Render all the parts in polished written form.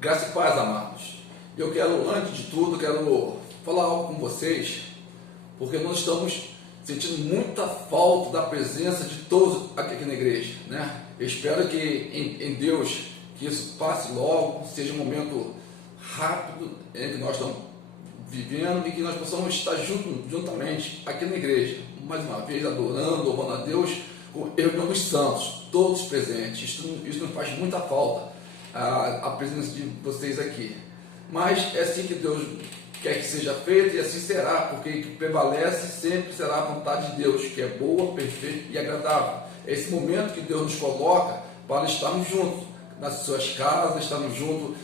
Graça e paz, amados. Eu quero, antes de tudo, falar algo com vocês, porque nós estamos sentindo muita falta da presença de todos aqui na igreja, né? Eu espero que em Deus, que isso passe logo, seja um momento rápido em que nós estamos vivendo e que nós possamos estar juntamente aqui na igreja, mais uma vez adorando, louvando a Deus, com reunião dos santos, todos presentes. Isso nos faz muita falta, a presença de vocês aqui, mas é assim que Deus quer que seja feito, e assim será, porque o que prevalece sempre será a vontade de Deus, que é boa, perfeita e agradável. É esse momento que Deus nos coloca para estarmos juntos nas suas casas, estarmos juntos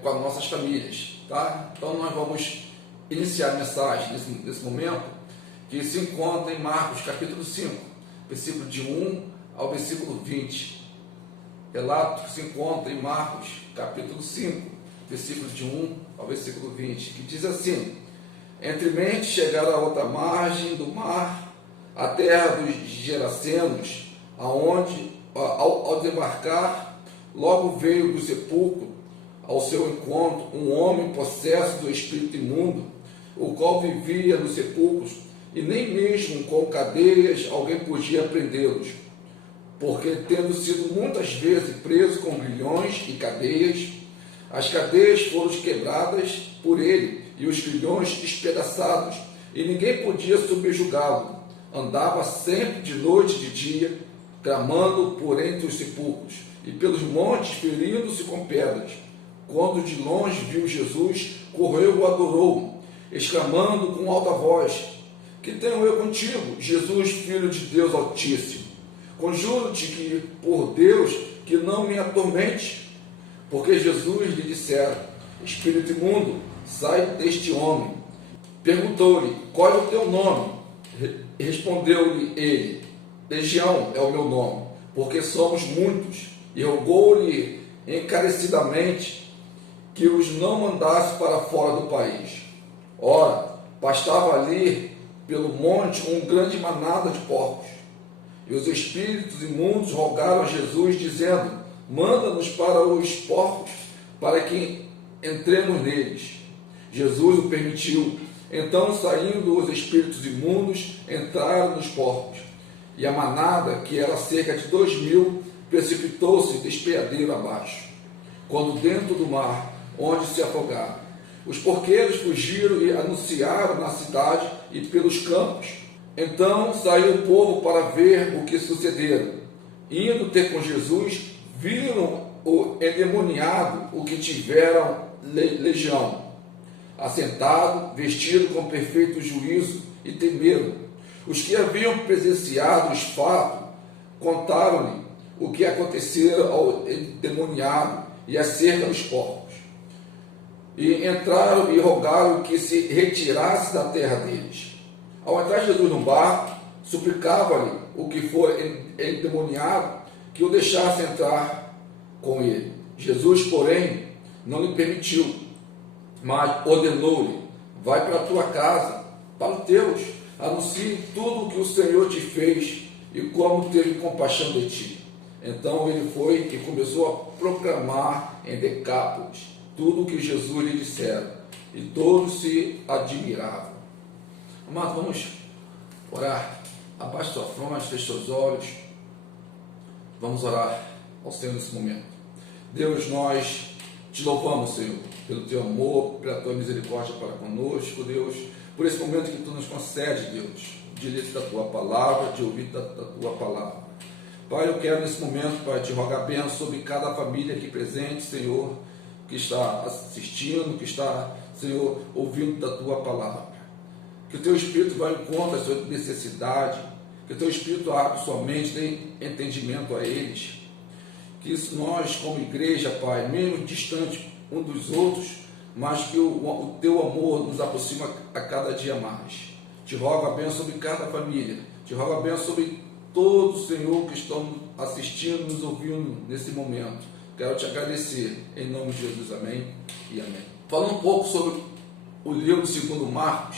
com as nossas famílias, tá? Então nós vamos iniciar a mensagem nesse momento, que se encontra em Marcos capítulo 5, versículo de 1 ao versículo 20. Relato que se encontra em Marcos capítulo 5, versículos de 1 ao versículo 20, que diz assim: entremente chegaram à outra margem do mar, a terra dos Gerasenos, aonde, ao desembarcar, logo veio do sepulcro ao seu encontro um homem possesso do espírito imundo, o qual vivia nos sepulcros, e nem mesmo com cadeias alguém podia prendê-los, porque, tendo sido muitas vezes preso com grilhões e cadeias, as cadeias foram quebradas por ele e os grilhões despedaçados, e ninguém podia subjugá-lo. Andava sempre de noite e de dia, clamando por entre os sepulcros e pelos montes, ferindo-se com pedras. Quando de longe viu Jesus, correu e o adorou, exclamando com alta voz: que tenho eu contigo, Jesus, Filho de Deus Altíssimo? Conjuro-te que, por Deus, que não me atormente. Porque Jesus lhe dissera: espírito imundo, sai deste homem. Perguntou-lhe: qual é o teu nome? Respondeu-lhe ele: Legião é o meu nome, porque somos muitos. E rogou-lhe encarecidamente que os não mandasse para fora do país. Ora, pastava ali pelo monte um grande manada de porcos. E os espíritos imundos rogaram a Jesus, dizendo: manda-nos para os porcos, para que entremos neles. Jesus o permitiu. Então, saindo os espíritos imundos, entraram nos porcos. E a manada, que era cerca de 2.000, precipitou-se despeadeiro abaixo, quando dentro do mar, onde se afogaram. Os porqueiros fugiram e anunciaram na cidade e pelos campos. Então saiu o povo para ver o que sucedera. Indo ter com Jesus, viram o endemoniado, o que tiveram legião, assentado, vestido com perfeito juízo, e temeram. Os que haviam presenciado os fatos contaram-lhe o que acontecera ao endemoniado e acerca dos porcos. E entraram e rogaram que se retirasse da terra deles. Ao entrar Jesus no barco, suplicava-lhe o que for endemoniado que o deixasse entrar com ele. Jesus, porém, não lhe permitiu, mas ordenou-lhe: vai para a tua casa, para os teus, anuncie tudo o que o Senhor te fez e como teve compaixão de ti. Então ele foi e começou a proclamar em Decápolis tudo o que Jesus lhe dissera, e todos se admiravam. Amados, vamos orar. Abaixe sua fronte, feche seus olhos. Vamos orar ao Senhor nesse momento. Deus, nós te louvamos, Senhor, pelo teu amor, pela tua misericórdia para conosco, Deus, por esse momento que tu nos concede, Deus, de ler da tua palavra, de ouvir da tua palavra. Pai, eu quero nesse momento, Pai, te rogar bênção sobre cada família aqui presente, Senhor, que está assistindo, que está, Senhor, ouvindo da tua palavra. Que o teu Espírito vá em conta da sua necessidade, que o teu Espírito abra sua mente, dê entendimento a eles. Que isso nós, como igreja, Pai, mesmo distante um dos outros, mas que o teu amor nos aproxima a cada dia mais. Te rogo a bênção sobre cada família, te rogo a bênção sobre todos, Senhor, que estão assistindo, nos ouvindo nesse momento. Quero te agradecer, em nome de Jesus, amém e amém. Falando um pouco sobre o livro segundo Marcos,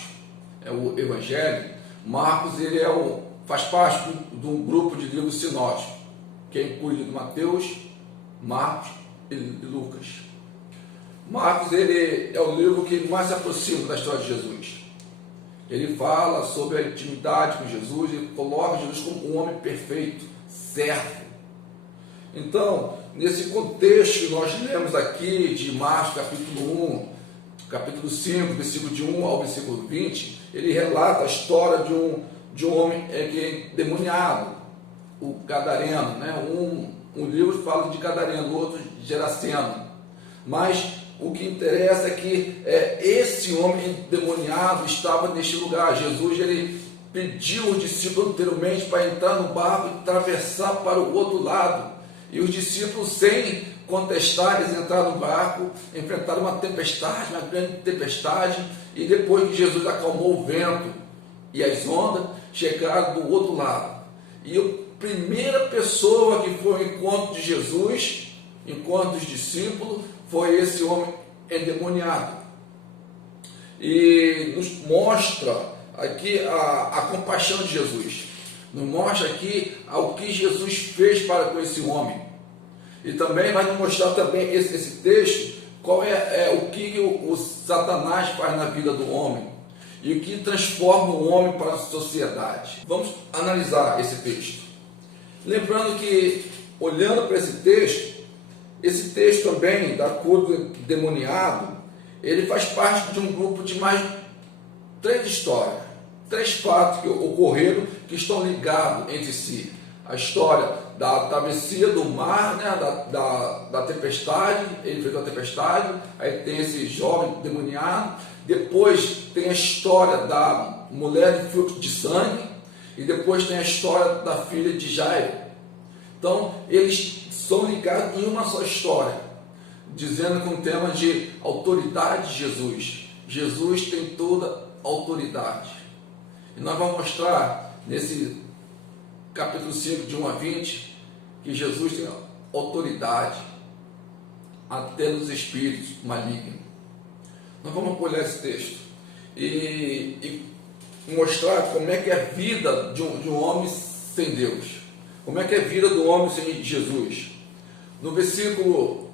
é o Evangelho. Marcos ele faz parte de um grupo de livros sinóticos, que inclui Mateus, Marcos e Lucas. Marcos ele é o livro que mais se aproxima da história de Jesus. Ele fala sobre a intimidade com Jesus e coloca Jesus como um homem perfeito, servo. Então, nesse contexto que nós lemos aqui de Marcos capítulo 1, capítulo 5, versículo de 1 ao versículo 20, ele relata a história de um homem que é endemoniado, o Gadareno, né? Um livro fala de Gadareno, o outro de Geraseno. Mas o que interessa é que esse homem endemoniado estava neste lugar. Jesus ele pediu os discípulos anteriormente para entrar no barco e atravessar para o outro lado. E os discípulos, sem contestar, eles entraram no barco, enfrentaram uma tempestade, uma grande tempestade, e depois que Jesus acalmou o vento e as ondas, chegaram do outro lado. E a primeira pessoa que foi ao encontro de Jesus, encontro dos discípulos, foi esse homem endemoniado. E nos mostra aqui a compaixão de Jesus. Nos mostra aqui o que Jesus fez para com esse homem. E também vai nos mostrar também esse texto, qual o que o Satanás faz na vida do homem. E o que transforma o homem para a sociedade. Vamos analisar esse texto. Lembrando que, olhando para esse texto também da cura do endemoniado, ele faz parte de um grupo de mais 3 histórias, 3 fatos que ocorreram que estão ligados entre si. A história da travessia do mar, né, da tempestade, ele fez a tempestade, aí tem esse jovem endemoniado, depois tem a história da mulher de fluxo de sangue, e depois tem a história da filha de Jairo. Então, eles são ligados em uma só história, dizendo com o tema de autoridade de Jesus. Jesus tem toda autoridade. E nós vamos mostrar nesse capítulo 5, de 1 a 20, que Jesus tem autoridade até nos espíritos malignos. Nós vamos olhar esse texto e mostrar como é que é a vida de um homem sem Deus. Como é que é a vida do homem sem Jesus. No versículo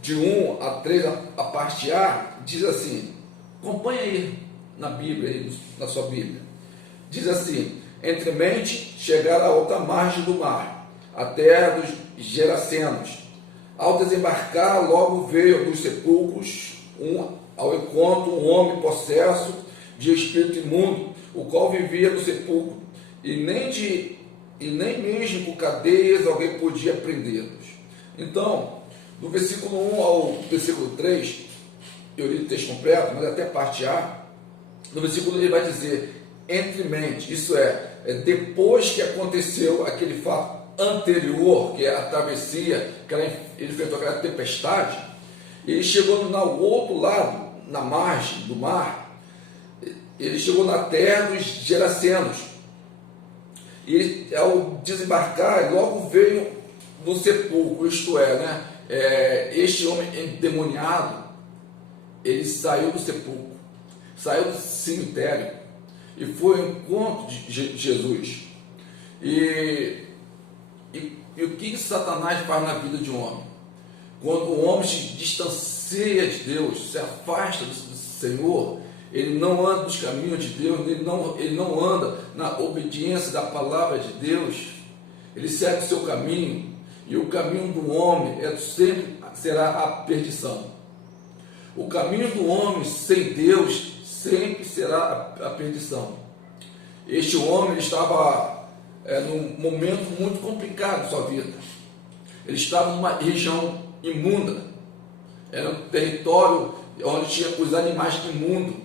de 1 a 3, a parte A, diz assim, acompanha aí na Bíblia, aí na sua Bíblia. Diz assim, entremente chegaram à outra margem do mar, a terra dos Gerasenos. Ao desembarcar, logo veio dos sepulcros ao encontro um homem possesso de espírito imundo, o qual vivia no sepulcro, e nem mesmo com cadeias alguém podia prendê-los. Então, do versículo 1 ao versículo 3, eu li o texto completo, mas até a parte A, no versículo ele vai dizer, entremente, isso depois que aconteceu aquele fato anterior, que é a travessia, que ele enfrentou aquela tempestade, ele chegou no outro lado, na margem do mar, ele chegou na terra dos Gerasenos, e ao desembarcar, logo veio do sepulcro, isto este homem endemoniado, ele saiu do sepulcro, saiu do cemitério, e foi ao encontro de Jesus. E o que Satanás faz na vida de um homem? Quando o homem se distancia de Deus, se afasta do Senhor, ele não anda nos caminhos de Deus, ele não anda na obediência da palavra de Deus, ele segue o seu caminho, e o caminho do homem sempre será a perdição. O caminho do homem sem Deus sempre será a perdição. Este homem estava num momento muito complicado de sua vida. Ele estava numa região imunda, era um território onde tinha os animais imundos,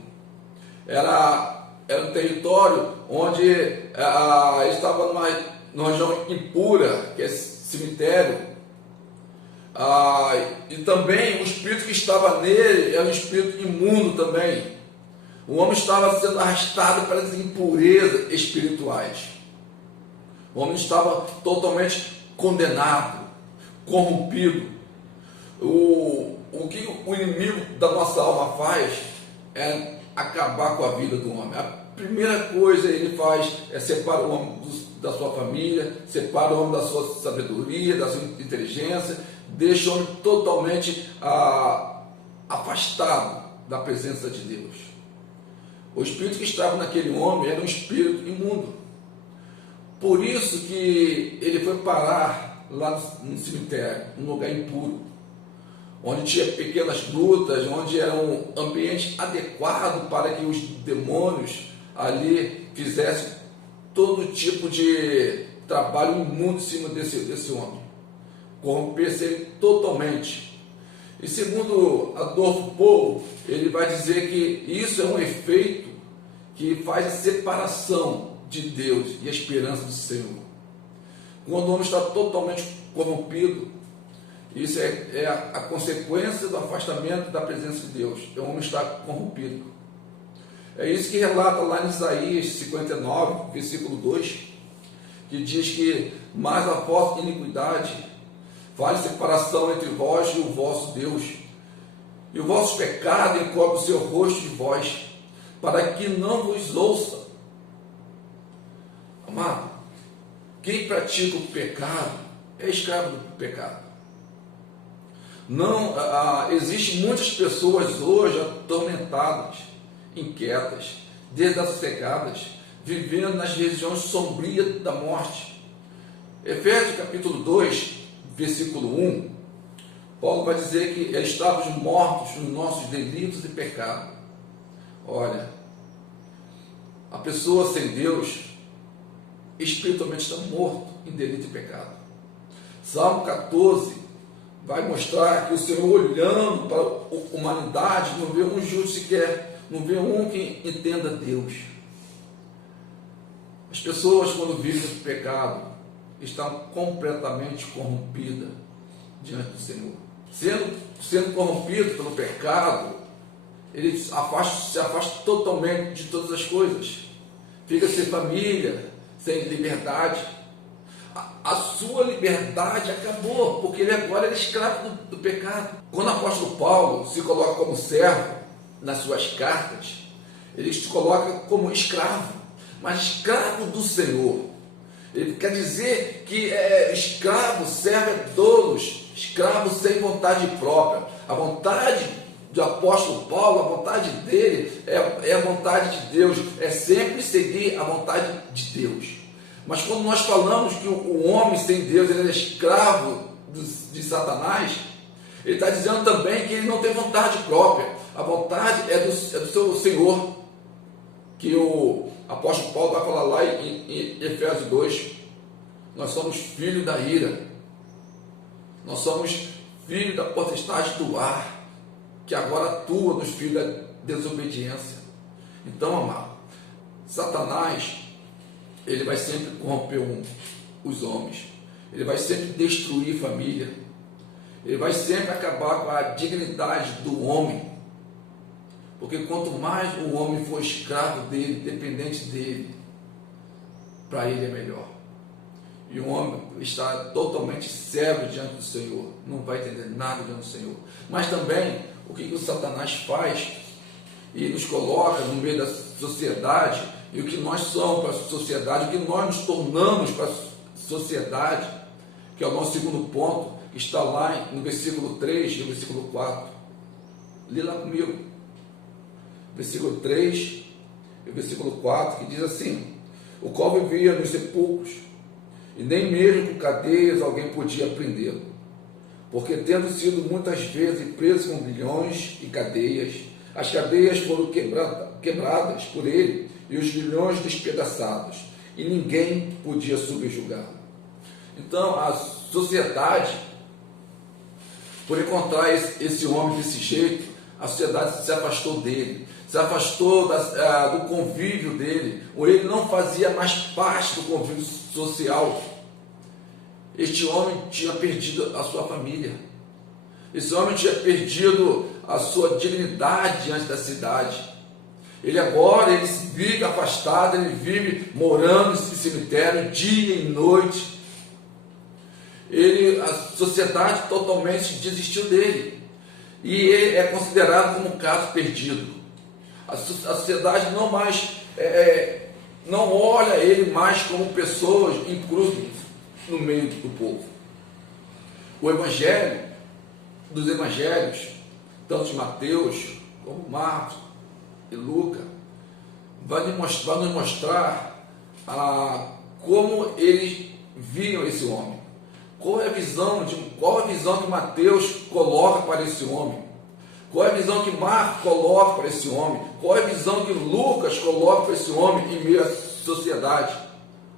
era um território onde ele estava numa região impura, que é cemitério, e também o espírito que estava nele era um espírito imundo também. O homem estava sendo arrastado para as impurezas espirituais. O homem estava totalmente condenado, corrompido. o que o inimigo da nossa alma faz é acabar com a vida do homem. A primeira coisa ele faz é separar o homem da sua família, separa o homem da sua sabedoria, da sua inteligência, deixa o homem totalmente afastado da presença de Deus. O espírito que estava naquele homem era um espírito imundo. Por isso que ele foi parar lá no cemitério, num lugar impuro, onde tinha pequenas grutas, onde era um ambiente adequado para que os demônios ali fizessem todo tipo de trabalho imundo em cima desse homem, corrompesse ele totalmente. E segundo Adolfo Paul, ele vai dizer que isso é um efeito que faz a separação de Deus e a esperança do Senhor. Quando o homem está totalmente corrompido, isso é a consequência do afastamento da presença de Deus. O homem está corrompido. É isso que relata lá em Isaías 59, versículo 2, que diz que mais a vossa iniquidade faz separação entre vós e o vosso Deus, e o vosso pecado encobre o seu rosto de vós, para que não vos ouça. Amado, quem pratica o pecado é escravo do pecado. Não, existem muitas pessoas hoje atormentadas, inquietas, desassossegadas, vivendo nas regiões sombrias da morte. Efésios capítulo 2, versículo 1, Paulo vai dizer que estávamos mortos nos nossos delitos e pecados. Olha, a pessoa sem Deus espiritualmente está morto em delito e pecado. Salmo 14 vai mostrar que o Senhor, olhando para a humanidade, não vê um justo sequer, não vê um que entenda Deus. As pessoas, quando vivem o pecado, estão completamente corrompidas diante do Senhor. Sendo corrompido pelo pecado, ele se afasta totalmente de todas as coisas. Fica sem família, sem liberdade. A sua liberdade acabou, porque ele agora é escravo do pecado. Quando o apóstolo Paulo se coloca como servo nas suas cartas, ele se coloca como escravo, mas escravo do Senhor. Ele quer dizer que escravo serve a todos, escravo sem vontade própria. A vontade do apóstolo Paulo, a vontade dele é a vontade de Deus, é sempre seguir a vontade de Deus. Mas quando nós falamos que o homem sem Deus ele é escravo de Satanás, ele está dizendo também que ele não tem vontade própria. A vontade é do seu Senhor, que o apóstolo Paulo vai falar lá em Efésios 2. Nós somos filhos da ira, nós somos filhos da potestade do ar, que agora atua nos filhos da desobediência. Então, amado, Satanás, ele vai sempre corromper os homens, ele vai sempre destruir família, ele vai sempre acabar com a dignidade do homem, porque quanto mais o homem for escravo dele, dependente dele, para ele é melhor. E o homem está totalmente cego diante do Senhor, não vai entender nada diante do Senhor. Mas também, o que o Satanás faz, e nos coloca no meio da sociedade, e o que nós somos para a sociedade, o que nós nos tornamos para a sociedade, que é o nosso segundo ponto, que está lá no versículo 3 e no versículo 4. Lê lá comigo. Versículo 3 e o versículo 4, que diz assim: o qual vivia nos sepulcros, e nem mesmo com cadeias alguém podia prendê-lo, porque tendo sido muitas vezes preso com grilhões e cadeias, as cadeias foram quebradas por ele, e os grilhões despedaçados, e ninguém podia subjugá-lo. Então a sociedade, por encontrar esse homem desse jeito, a sociedade se afastou dele, se afastou do convívio dele, ou ele não fazia mais parte do convívio social. Este homem tinha perdido a sua família, esse homem tinha perdido a sua dignidade diante da cidade. Ele vive afastado, ele vive morando nesse cemitério dia e noite. A sociedade totalmente desistiu dele. e ele é considerado como um caso perdido. A sociedade não mais não olha ele mais como pessoas inclusas no meio do povo. O evangelho dos evangelhos, tanto de Mateus como Marcos e Lucas, vai nos mostrar como eles viam esse homem. Qual é a visão que Mateus coloca para esse homem? Qual é a visão que Marcos coloca para esse homem? Qual é a visão que Lucas coloca para esse homem em meio à sociedade?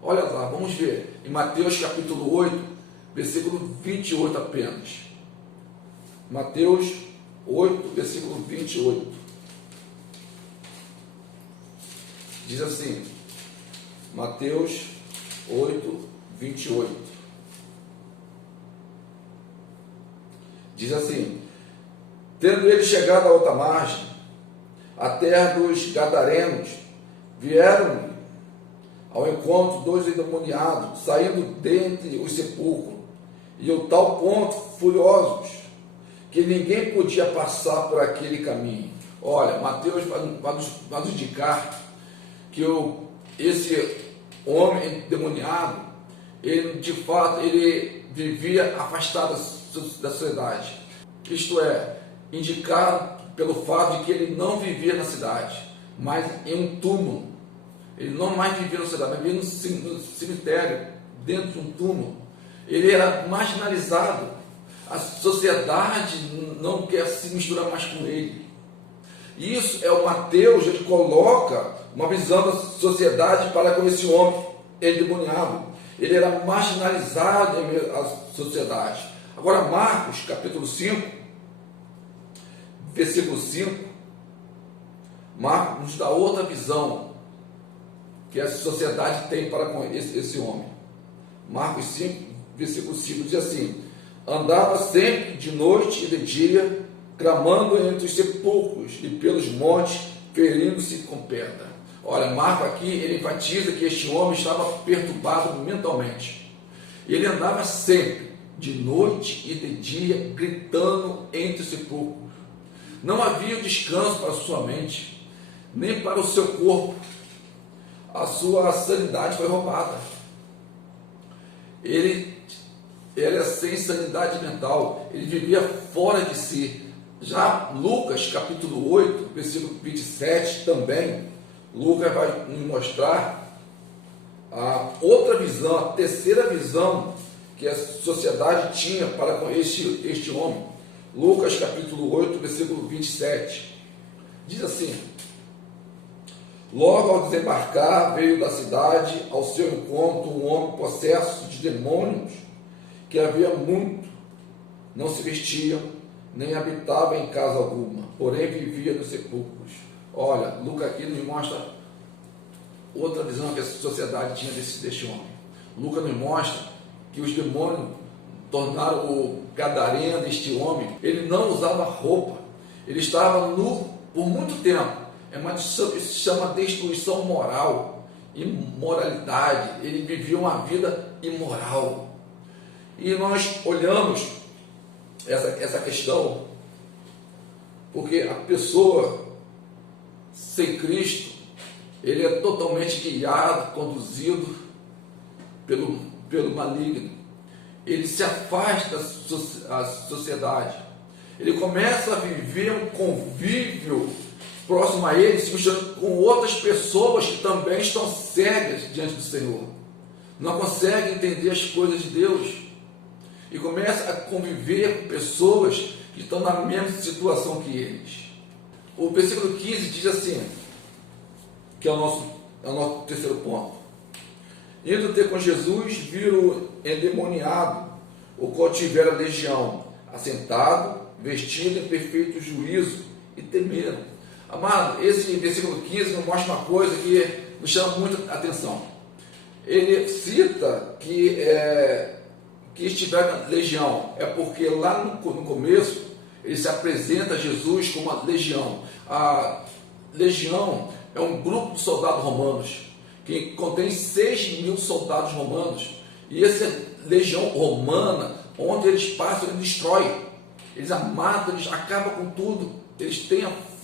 Olha lá, vamos ver. Em Mateus capítulo 8, versículo 28 apenas. Mateus 8, versículo 28. Diz assim, Mateus 8, 28. Diz assim: tendo ele chegado à outra margem, a terra dos Gadarenos, vieram ao encontro dois endemoniados, saindo dentre os sepulcros, e ao tal ponto furiosos, que ninguém podia passar por aquele caminho. Olha, Mateus vai nos indicar que esse homem endemoniado, ele de fato ele vivia afastado da sociedade. Isto é, indicado pelo fato de que ele não vivia na cidade, mas em um túmulo. Ele não mais vivia na cidade, mas vivia no cemitério, dentro de um túmulo. Ele era marginalizado. A sociedade não quer se misturar mais com ele. Isso é o Mateus, ele coloca uma visão da sociedade para com esse homem endemoniado. Ele era marginalizado em meio à sociedade. Agora, Marcos, capítulo 5, versículo 5, Marcos nos dá outra visão que a sociedade tem para com esse homem. Marcos 5, versículo 5 diz assim: andava sempre de noite e de dia, clamando entre os sepulcros e pelos montes, ferindo-se com pedra. Olha, Marcos aqui, ele enfatiza que este homem estava perturbado mentalmente. Ele andava sempre, de noite e de dia, gritando entre os sepulcros. Não havia descanso para a sua mente, nem para o seu corpo. A sua sanidade foi roubada. Ele era sem sanidade mental, ele vivia fora de si. Já Lucas, capítulo 8, versículo 27, também, Lucas vai nos mostrar a outra visão, a terceira visão que a sociedade tinha para com este homem. Lucas, capítulo 8, versículo 27, diz assim: logo ao desembarcar, veio da cidade ao seu encontro um homem possesso de demônios, que havia muito, não se vestia, nem habitava em casa alguma, porém vivia nos sepulcros. Olha, Lucas aqui nos mostra outra visão que a sociedade tinha deste homem. Lucas nos mostra que os demônios tornaram o gadareno deste homem. Ele não usava roupa, ele estava nu por muito tempo. É uma isso se chama destruição moral, imoralidade. Ele vivia uma vida imoral. E nós olhamos essa questão porque a pessoa sem Cristo, ele é totalmente guiado, conduzido pelo maligno. Ele se afasta da sociedade. Ele começa a viver um convívio próximo a ele, se misturando com outras pessoas que também estão cegas diante do Senhor. Não conseguem entender as coisas de Deus. E começa a conviver com pessoas que estão na mesma situação que eles. O versículo 15 diz assim, que é o nosso terceiro ponto. Indo ter com Jesus, viram endemoniado, o qual tivera legião, assentado, vestido em perfeito juízo, e temeram. Amado, esse versículo 15 nos mostra uma coisa que nos chama muita atenção. Ele cita que estiver na legião, é porque lá no começo, ele se apresenta a Jesus como uma legião. A legião é um grupo de soldados romanos, que contém 6.000 soldados romanos, e essa legião romana, onde eles passam, eles destroem. eles matam, eles acabam com tudo.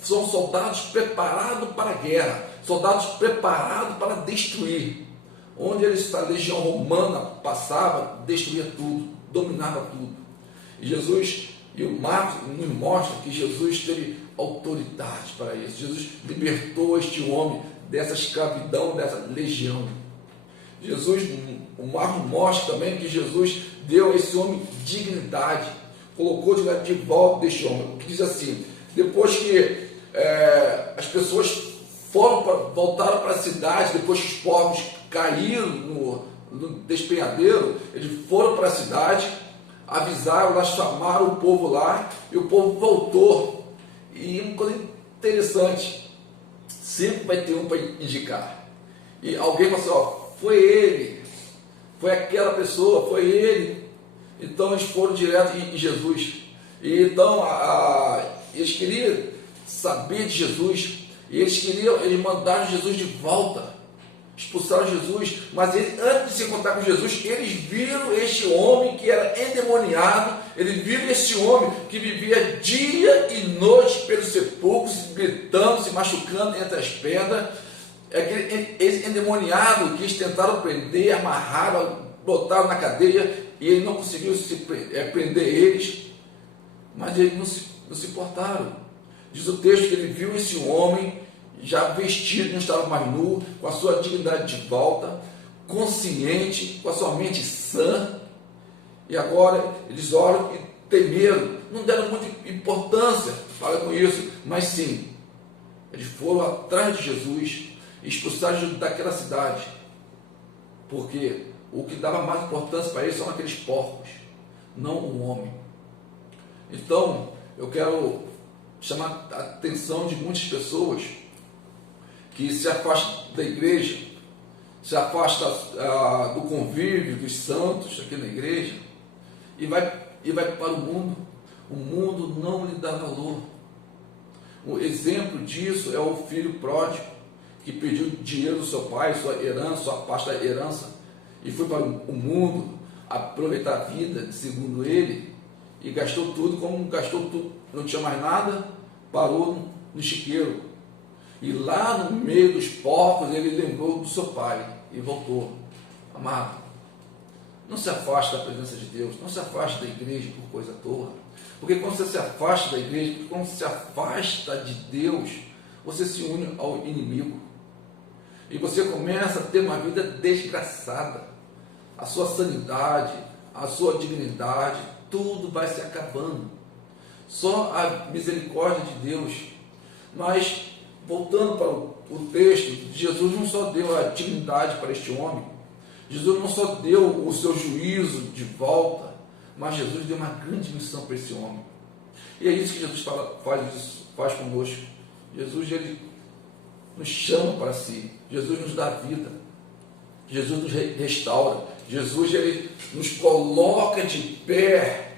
São soldados preparados para a guerra, soldados preparados para destruir. Onde a legião romana passava, destruía tudo, dominava tudo. E Jesus, e o Marcos nos mostra que Jesus teve autoridade para isso. Jesus libertou este homem dessa escravidão, dessa legião. O Marcos mostra também que Jesus deu a esse homem dignidade, colocou de volta deste homem. Que diz assim: depois que as pessoas voltaram para a cidade, depois que os povos caíram no despenhadeiro, eles foram para a cidade, avisaram, lá chamaram o povo lá, e o povo voltou. E uma coisa interessante, sempre vai ter um para indicar. E alguém fala assim: ó, foi ele, foi aquela pessoa, foi ele. Então eles foram direto em Jesus. E então eles queriam saber de Jesus, e eles mandaram Jesus de volta, expulsaram Jesus. Mas antes de se encontrar com Jesus, eles viram este homem que era endemoniado, eles viram este homem que vivia dia e noite pelos sepulcros, gritando, se machucando entre as pedras. Esse endemoniado que eles tentaram prender, amarraram, botaram na cadeia, e ele não conseguiu prender eles, mas eles não se importaram. Diz o texto que ele viu esse homem já vestido, não estava mais nu, com a sua dignidade de volta, consciente, com a sua mente sã. E agora eles oram e temeram, não deram muita importância com isso, mas sim, eles foram atrás de Jesus e expulsaram Jesus daquela cidade, porque o que dava mais importância para eles são aqueles porcos, não o homem. Então, eu quero chamar a atenção de muitas pessoas que se afastam da igreja, se afastam do convívio dos santos aqui na igreja, e vai para o mundo. O mundo não lhe dá valor. O exemplo disso é o filho pródigo, que pediu dinheiro do seu pai, sua herança, sua parte da herança, e foi para o mundo aproveitar a vida, segundo ele, e gastou tudo. Como gastou tudo, não tinha mais nada, parou no chiqueiro. E lá no meio dos porcos ele lembrou do seu pai e voltou. Amado, não se afaste da presença de Deus, não se afaste da igreja por coisa à toa. Porque quando você se afasta da igreja, quando você se afasta de Deus, você se une ao inimigo. E você começa a ter uma vida desgraçada. A sua sanidade, a sua dignidade, tudo vai se acabando. Só a misericórdia de Deus. Mas, voltando para o texto, Jesus não só deu a dignidade para este homem, Jesus não só deu o seu juízo de volta, mas Jesus deu uma grande missão para esse homem. E é isso que Jesus faz conosco. Jesus, ele nos chama para si. Jesus nos dá vida. Jesus nos restaura. Jesus, ele nos coloca de pé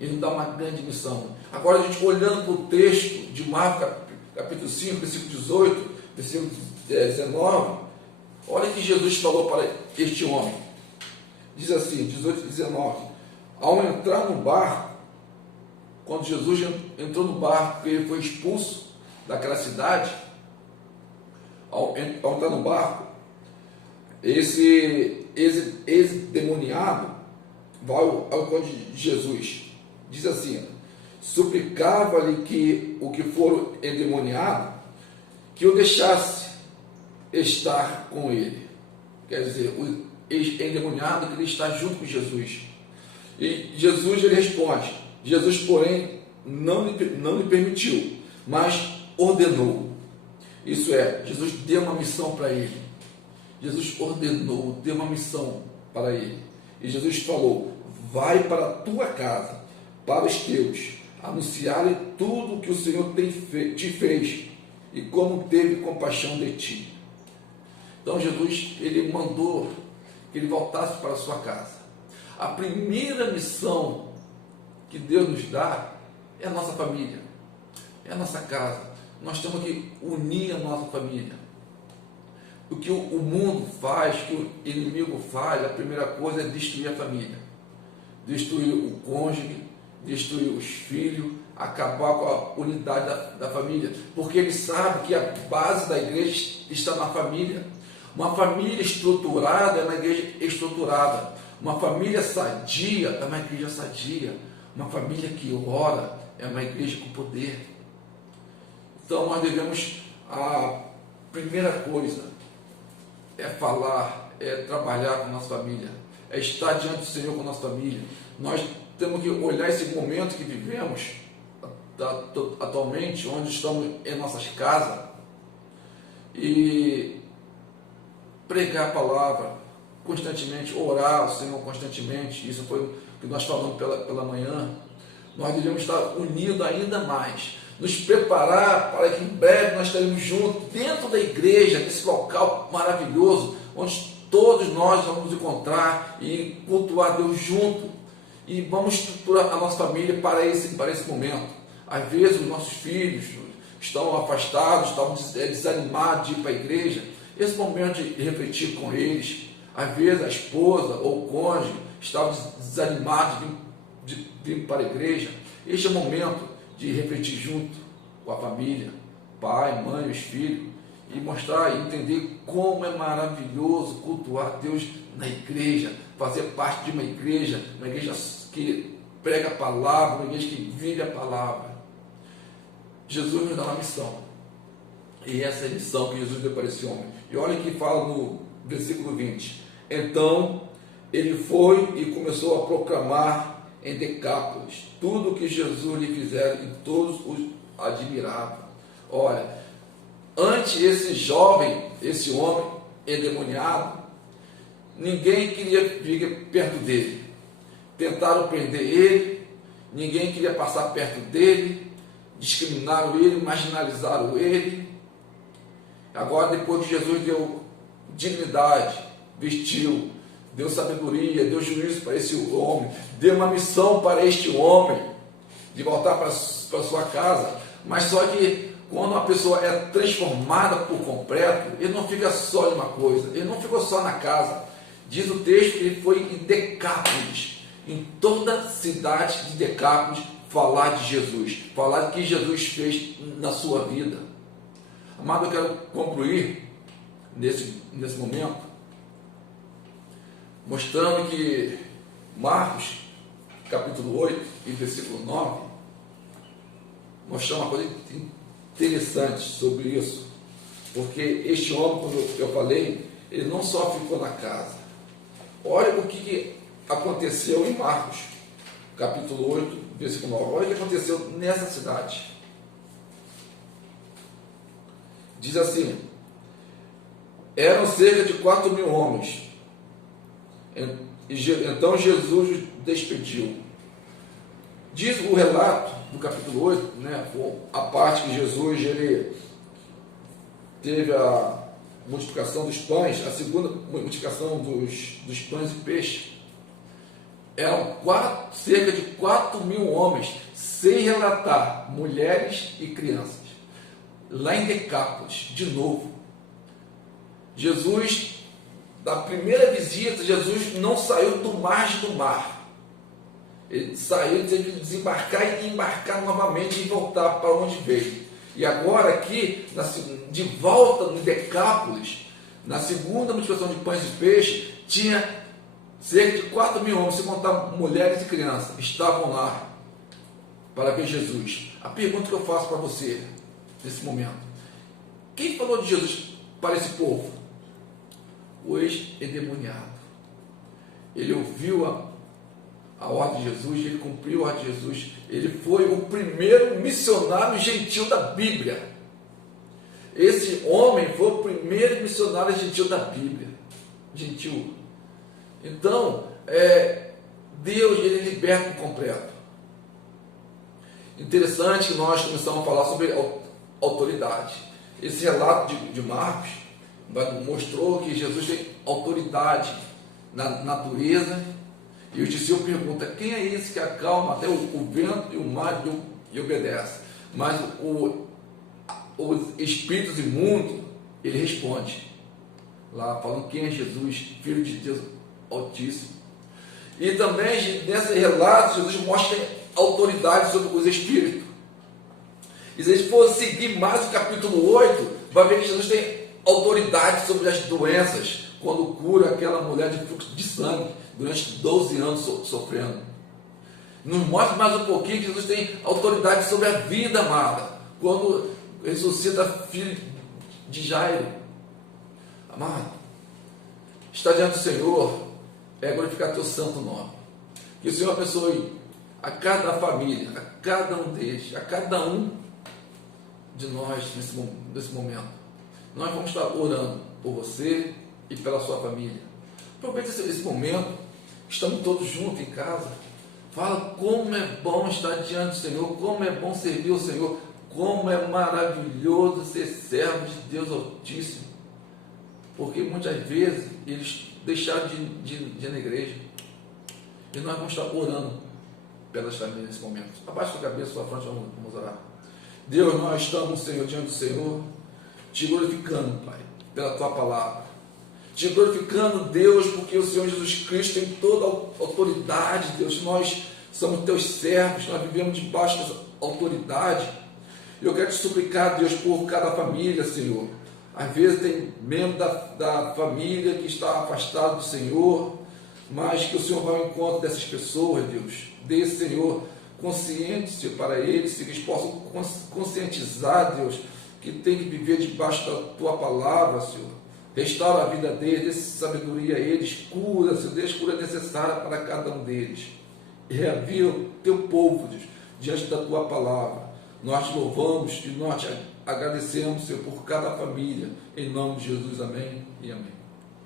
e nos dá uma grande missão. Agora, a gente olhando para o texto de Marcos, capítulo 5, versículo 18, versículo 19, olha que Jesus falou para este homem. Diz assim, 18 e 19: ao entrar no barco, quando Jesus entrou no barco, porque ele foi expulso daquela cidade, ao entrar no barco, esse demoniado vai ao encontro de Jesus. Diz assim: suplicava-lhe que o que for endemoniado, que o deixasse estar com ele. Quer dizer, o endemoniado que ele está junto com Jesus. E Jesus, ele responde. Jesus, porém, não lhe permitiu, mas ordenou. Isso é, Jesus deu uma missão para ele. Jesus ordenou, deu uma missão para ele. E Jesus falou: vai para a tua casa, para os teus, anunciar-lhe tudo o que o Senhor te fez e como teve compaixão de ti. Então Jesus, ele mandou que ele voltasse para a sua casa. A primeira missão que Deus nos dá é a nossa família, é a nossa casa. Nós temos que unir a nossa família. O que o mundo faz, o que o inimigo faz, a primeira coisa é destruir a família, destruir o cônjuge, destruir os filhos, acabar com a unidade da família, porque ele sabe que a base da igreja está na família. Uma família estruturada é uma igreja estruturada. Uma família sadia é uma igreja sadia. Uma família que ora é uma igreja com poder. Então nós devemos, a primeira coisa é falar, é trabalhar com a nossa família, é estar diante do Senhor com a nossa família. Nós temos que olhar esse momento que vivemos atualmente, onde estamos em nossas casas, e pregar a palavra constantemente, orar ao Senhor constantemente. Isso foi o que nós falamos pela manhã. Nós devemos estar unidos ainda mais, nos preparar para que em breve nós estaremos juntos dentro da igreja, nesse local maravilhoso, onde todos nós vamos nos encontrar e cultuar Deus junto, e vamos estruturar a nossa família para esse momento. Às vezes os nossos filhos estão afastados, estão desanimados de ir para a igreja. Esse momento de refletir com eles. Às vezes a esposa ou o cônjuge estão desanimados de vir para a igreja. Este é o momento de refletir junto com a família, pai, mãe, os filhos, e mostrar e entender como é maravilhoso cultuar Deus na igreja, fazer parte de uma igreja que prega a palavra, uma igreja que vive a palavra. Jesus nos dá uma missão, e essa é a missão que Jesus deu para esse homem. E olha o que fala no versículo 20: então ele foi e começou a proclamar em Decápolis tudo o que Jesus lhe fizera, e todos os admiravam. Olha, antes esse homem endemoniado, ninguém queria vir perto dele. Tentaram prender ele, ninguém queria passar perto dele, discriminaram ele, marginalizaram ele. Agora, depois que Jesus deu dignidade, vestiu, deu sabedoria, deu juízo para esse homem, deu uma missão para este homem de voltar para sua casa. Mas só que quando uma pessoa é transformada por completo, ele não fica só em uma coisa, ele não ficou só na casa. Diz o texto que ele foi em Decápolis, em toda a cidade de Decápolis, falar de Jesus, falar do que Jesus fez na sua vida. Amado, eu quero concluir nesse momento mostrando que Marcos, capítulo 8 e versículo 9, mostra uma coisa interessante sobre isso, porque este homem, como eu falei, ele não só ficou na casa. Olha o que aconteceu em Marcos, capítulo 8, versículo 9. Olha o que aconteceu nessa cidade. Diz assim: eram cerca de 4.000 homens. Então Jesus os despediu. Diz o relato do capítulo 8, a parte que Jesus ele teve a multiplicação dos pães, a segunda multiplicação dos pães e peixes. Eram cerca de 4.000 homens, sem relatar mulheres e crianças. Lá em Decápolis, de novo, Jesus, da primeira visita, Jesus não saiu do margem do mar. Ele saiu, ele teve que desembarcar e embarcar novamente e voltar para onde veio. E agora aqui, de volta no Decápolis, na segunda multiplicação de pães e peixes, tinha cerca de 4.000 homens, se contar mulheres e crianças, estavam lá para ver Jesus. A pergunta que eu faço para você nesse momento: quem falou de Jesus para esse povo? O ex-endemoniado. Ele ouviu a ordem de Jesus, ele cumpriu a ordem de Jesus. Ele foi o primeiro missionário gentil da Bíblia. Esse homem foi o primeiro missionário gentil da Bíblia. Gentil. Então, Deus, ele liberta por completo. Interessante que nós começamos a falar sobre autoridade. Esse relato de Marcos mostrou que Jesus tem autoridade na natureza, e os discípulos perguntam: quem é esse que acalma até o vento e o mar e obedece? Mas os espíritos imundos, ele responde lá, falando quem é Jesus, Filho de Deus Altíssimo. E também nesse relato Jesus mostra autoridade sobre os espíritos. E se a gente for seguir mais o capítulo 8, vai ver que Jesus tem autoridade sobre as doenças, quando cura aquela mulher de fluxo de sangue, durante 12 anos sofrendo. Nos mostra mais um pouquinho que Jesus tem autoridade sobre a vida, amada, quando ressuscita filho de Jairo. Amado, estar diante do Senhor é glorificar teu santo nome. Que o Senhor abençoe a cada família, a cada um deles, a cada um de nós nesse momento. Nós vamos estar orando por você e pela sua família. Aproveite esse momento, estamos todos juntos em casa. Fala como é bom estar diante do Senhor, como é bom servir o Senhor, como é maravilhoso ser servo de Deus Altíssimo. Porque muitas vezes eles deixaram de ir na igreja. E nós vamos estar orando pelas famílias nesse momento. Abaixa a cabeça, sua fronte, vamos orar. Deus, nós estamos, Senhor, diante do Senhor, te glorificando, Pai, pela tua palavra. Te glorificando, Deus, porque o Senhor Jesus Cristo tem toda a autoridade, Deus. Nós somos teus servos, nós vivemos debaixo dessa autoridade. E eu quero te suplicar, Deus, por cada família, Senhor. Às vezes tem membro da família que está afastado do Senhor, mas que o Senhor vá ao encontro dessas pessoas, Deus. Dê, Senhor, consciência para eles, que eles possam conscientizar, Deus, que tem que viver debaixo da tua palavra, Senhor. Restaura a vida deles, dê sabedoria a eles, cura, Senhor, dê a cura necessária para cada um deles. E reavia o teu povo, Deus, diante da tua palavra. Nós te louvamos e nós te agradecemos, Senhor, por cada família. Em nome de Jesus, amém e amém.